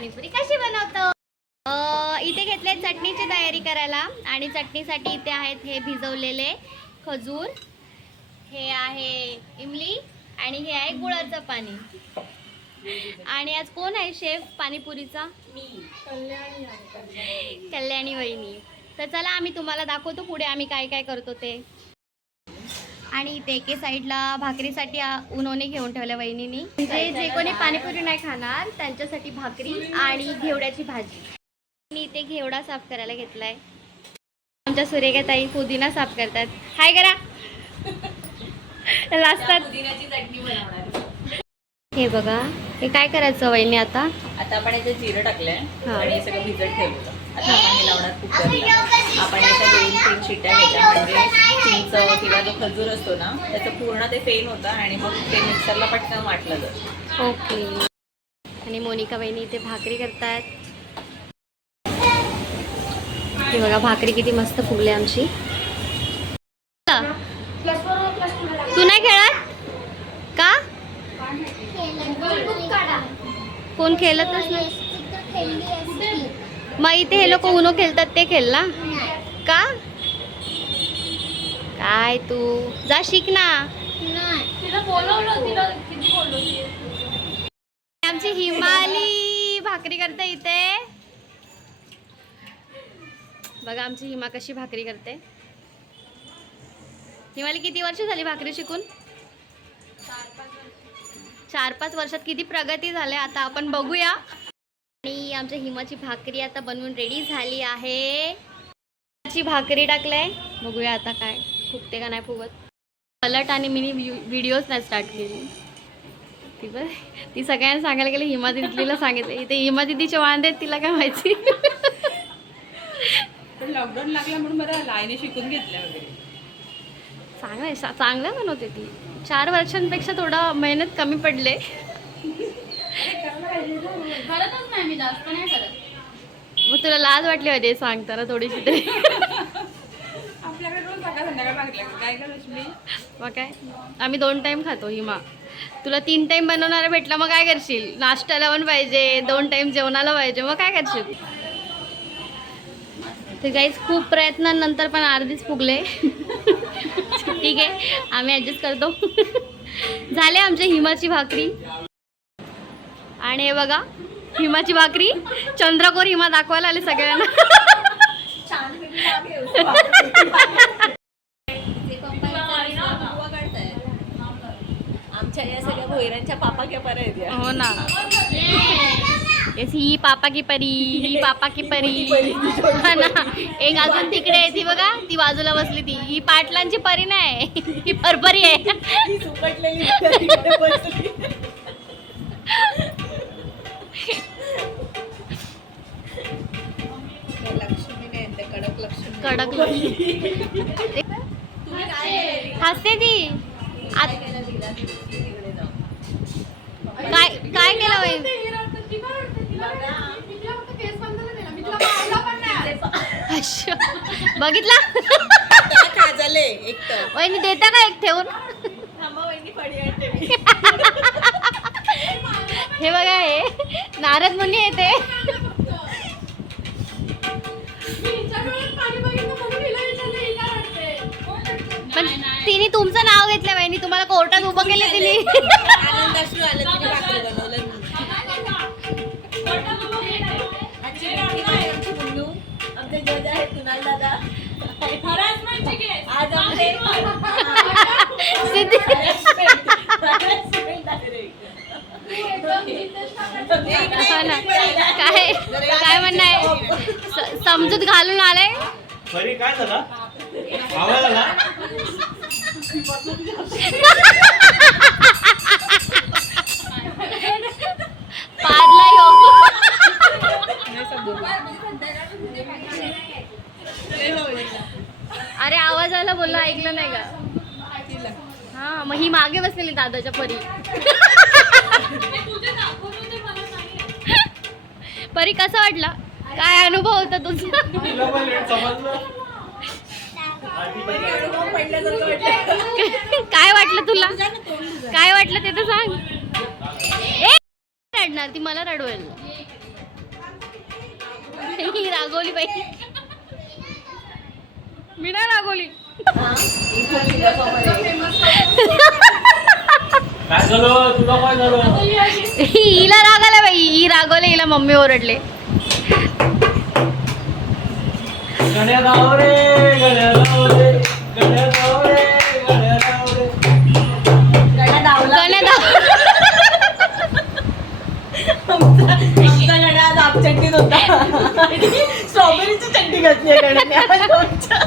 पाणीपुरी कशी बनवतो? इथे घेतले चटणीची तयारी करायला. आणि चटणीसाठी इथे आहेत हे भिजवलेले खजूर. हे आहे इमली आणि हे आहे गुळाचं पाणी. आणि आज कोण आहे शेफ पाणीपुरीचा? कल्याणी वहिनी. तर चला आम्ही तुम्हाला दाखवतो पुढे आम्ही काय काय करतो ते. आणि इथे एके साईडला भाकरीसाठी उन्होने घेऊन ठेवल्या वहिनीनी. म्हणजे जे कोणी पाणीपुरी नाही खाणार त्यांच्यासाठी भाकरी आणि घेवड्याची भाजी. मी इथे घेवडा साफ करायला घेतलाय. आमच्या सुरेखा ताई पुदिना साफ करतात. हाय करा लाजतात बनवणार हे बघा हे काय करायचं वहिनी आता? आता आपण याच्यात जिरं टाकलंय. आणि सगळं भिजत ठेवलं. आता लावणार कुकरला आपण याच्या दोन तीन शिट्या घ्यायच्या म्हणजे चिंच किंवा जो खजूर असतो ना त्याचं पूर्ण ते फेन होतं आणि मग ते मिक्सरला पटकन वाटलं जातं. ओके. आणि मोनिका बहिणी इथे भाकरी करतायत. हे बघा भाकरी किती मस्त फुगली आमची. तू नाही खेळत? का? कोण खेळतच नाही? मग इथे हे लोक उनो खेळतात ते खेळ ना? का? काय तू? जा शिक ना. आमची हिमाली भाकरी करते इथे. बघा आमची हिमा कशी भाकरी करते. हिमाली किती वर्ष झाली भाकरी शिकून? चार पाच वर्षात किती प्रगती झाली आता आपण बघूया. आणि आमच्या हिमाची भाकरी आता बनवून रेडी झाली आहे. ची भाकरी टाकलंय. बघूया आता काय फुगते का नाही फुगत. पलट आणि मिनी व्हिडिओज नाही स्टार्ट केली. ती बघ ती सगळ्यांना सांगायला गेली हिमा दिदीला सांगितलं. इथे हिमा दिदीचे वांदे आहेत तिला काय माहिती? लॉकडाऊन लागला म्हणून बरं लाईने शिकून घेतल्या वगैरे. चांगलं आहे चांगलं बनवते ती. चार वर्षांपेक्षा थोडं मेहनत कमी पडले. करतच नाही मी जास्त नाही करत. मग तुला लाज वाटली पाहिजे सांगताना थोडीशी तरी. आपल्याकडे रोज सकाळ संध्याकाळ मागितलं काय कर रश्मी मग काय? आम्ही दोन टाइम खातो हिमा. तुला तीन टाइम बनवणारा भेटला मग काय करशील? नाश्त्याला पण पाहिजे दोन टाइम जेवणाला पाहिजे मग काय करशील? ते काहीच खूप प्रयत्नांनंतर पण अर्धीच फुगले. ठीक आहे आम्ही ॲडजस्ट करतो. झाले आमच्या हिमाची भाकरी. आणि हे बघा हिमाची भाकरी. चंद्रकोर हिमा दाखवायला आले सगळ्यांना. आमच्या या सगळ्या भोयरांच्या पापा क्या. हो ना. ही पापा की परी ही पापा की परी. हा ना. एक अजून तिकडे आहे ती बघा ती बाजूला बसली ती. ही पाटलांची परी नाही ही परपरी आहे ती सुकटलेली तिकडे बसली. त्या लक्ष्मी नाही त्या कडक लक्ष्मी कडक लक्ष्मी. हसते ती. काय काय केलं अच्छा. बघितला खाजले एक वहिनी देता का एक ठेवून नारद मुनी येते पण तिने तुमचं नाव घेतलं वहिनी तुम्हाला कोर्टात उभं केलं तिने. आनंद अश्रू आलं तिने भाकरी बनवलं आजची व्यक्ती काय आहे आमची मुन्नू आमचे जज आहेत कुणाल दादा आज आमचे सिद्धी Harassment direct. हा ना. काय काय म्हणणं आहे? समजूत घालून आलाय. काय झाला? आवाज आला? पारला यो अरे आवाज आला बोलला ऐकलं नाही का? हा मग ही मागे बसलेली दादाच्या परी. परी कसा वाटला? काय अनुभव होता तुझा? काय वाटलं तुला? काय वाटलं ते तर सांग. ए रडणार ती मला रडवेल. ही रागवली बाई. मी नाही रागवली. हा? हिला रागाला बाई ही रागवले हिला मम्मी ओरडले. गण्या जाऊ रे गण्या जाऊ रे गण्या जाऊ रे गण्या जाऊ रे गण्या धावला. गण्या धाव- आमचा आमचा गण्या आज आपचट्टीत होता आणि स्ट्रॉबेरीची चटणी घातली आहे गण्याने आज आमच्या.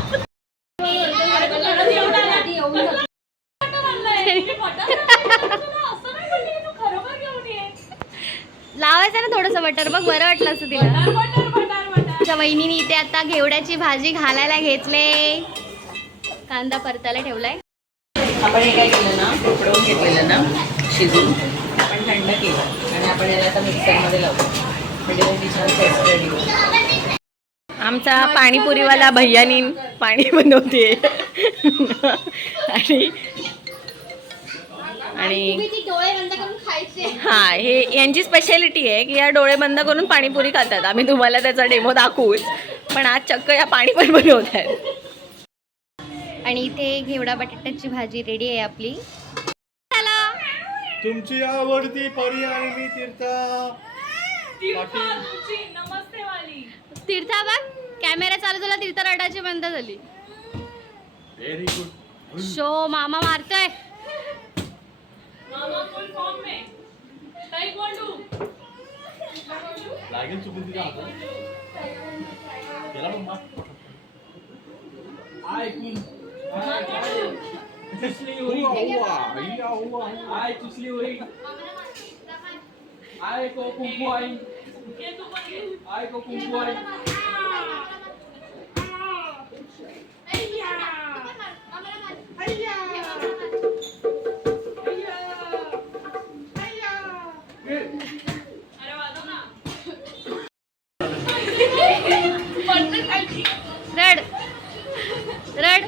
लावायचं ना थोडस बटर बघ बरं वाटलं असं तिला. वहिनीने इथे आता घेवड्याची भाजी घालायला घेतले. कांदा परतायला ठेवलाय. आपण हे काय केलं ना उकडवून घेतलेलं ना शिजून आपण थंड केलं. आणि आपण याला आता मिक्सरमध्ये लावतो म्हणजे छान आमचा पाणीपुरीवाला भैयानी पाणी बनवते आणि आणि डोळे बंद करून खायचे. हा हे यांची स्पेशालिटी आहे की या डोळे बंद करून पाणीपुरी खातात. आम्ही तुम्हाला त्याचा डेमो दाखवूच. पण आज चक्क या पाणी पण बनवत आहेत आणि इथे घेवडा बटाट्याची भाजी रेडी आहे आपली. चला. तुमची आवडती परी आणि मी तीर्था. तीर्था बघ कॅमेरा चालू झाला तीर्थ रडाची बंद झाली. व्हेरी गुड शो मामा मारतोय. लागेल चुकून तिच्या हातात त्याला पण मार. ऐकून चुसली होई। आय चुसली होई। आय को कुंकू आई। आय को कुंकू आई। रड. रड.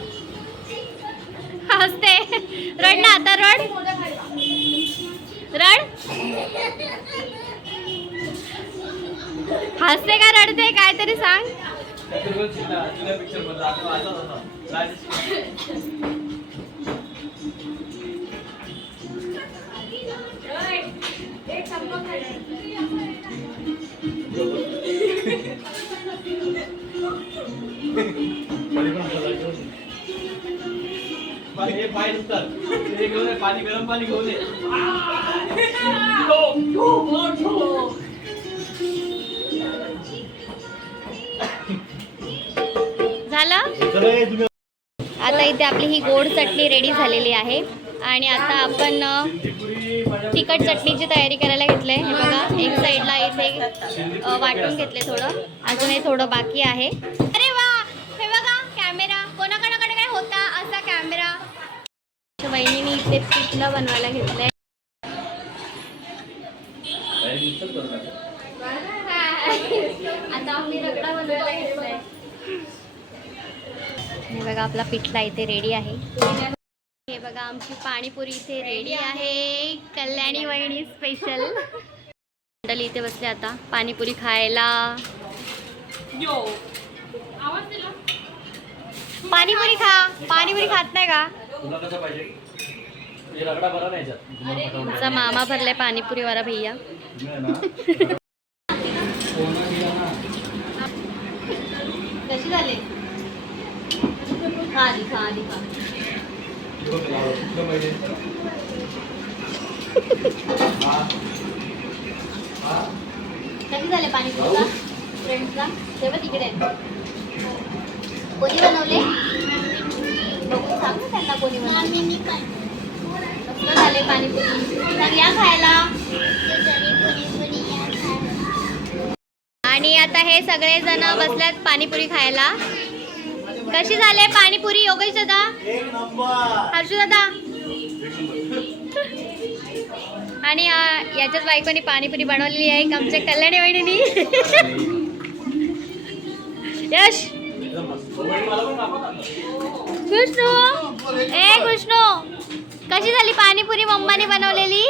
हसते. रड ना आता रड. रड. हसते का रडते काहीतरी सांग. जुन्या हे पाय दुखतात घेऊन पाणी गरम पाणी घेऊन ये झालं? आता इथे आपली ही गोड चटणी रेडी झालेली आहे. आणि आता आपण तिखट चटणीची तयारी करायला घेतलंय. हे बघा एक साईडला इथे वाटून घेतले थोडं. अजून हे थोडं बाकी आहे. वहिनीने इथे पिठलं बनवायला घेतलंय. आता आम्ही रगडा बनवायला घेतलाय. हे बघा आपला पिठला इथे रेडी आहे. हे बघा आमची पाणीपुरी इथे रेडी आहे. कल्याणी वहिनी स्पेशल मंडळी इथे बसले आता पाणीपुरी खायला. पाणीपुरी खा. पाणीपुरी खात नाही का? तुला कसं पाहिजे रगडा बरा नाही याच्यात. तुम्हाला पटवून आमचा मामा भरलाय भैया? सोनं दिलं ना. कशी झाले? हा. हा. कधी झाले पाणीपुरीला फ्रेंड्सला तेव्हा तिकडे कोणी बनवले बघून सांग ना त्यांना कोणी मस्त झाले पाणीपुरी तर या खायला. आणि आता हे सगळे जण बसल्यात पाणीपुरी खायला. कशी झाले पाणीपुरी योगेश दादा हर्षू दादा आणि याच्याच बायकोनी पाणीपुरी बनवलेली आहे आमच्या कल्याणी वहिनी यश! कृष्णू ए कृष्णू कशी झाली पाणीपुरी मम्माने बनवलेली?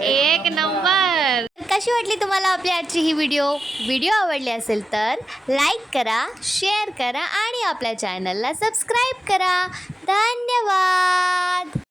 एक नंबर. कशी वाटली तुम्हाला आपली आजची ही व्हिडिओ व्हिडिओ आवडली असेल तर लाईक करा शेअर करा आणि आपल्या चॅनलला सबस्क्राईब करा. धन्यवाद.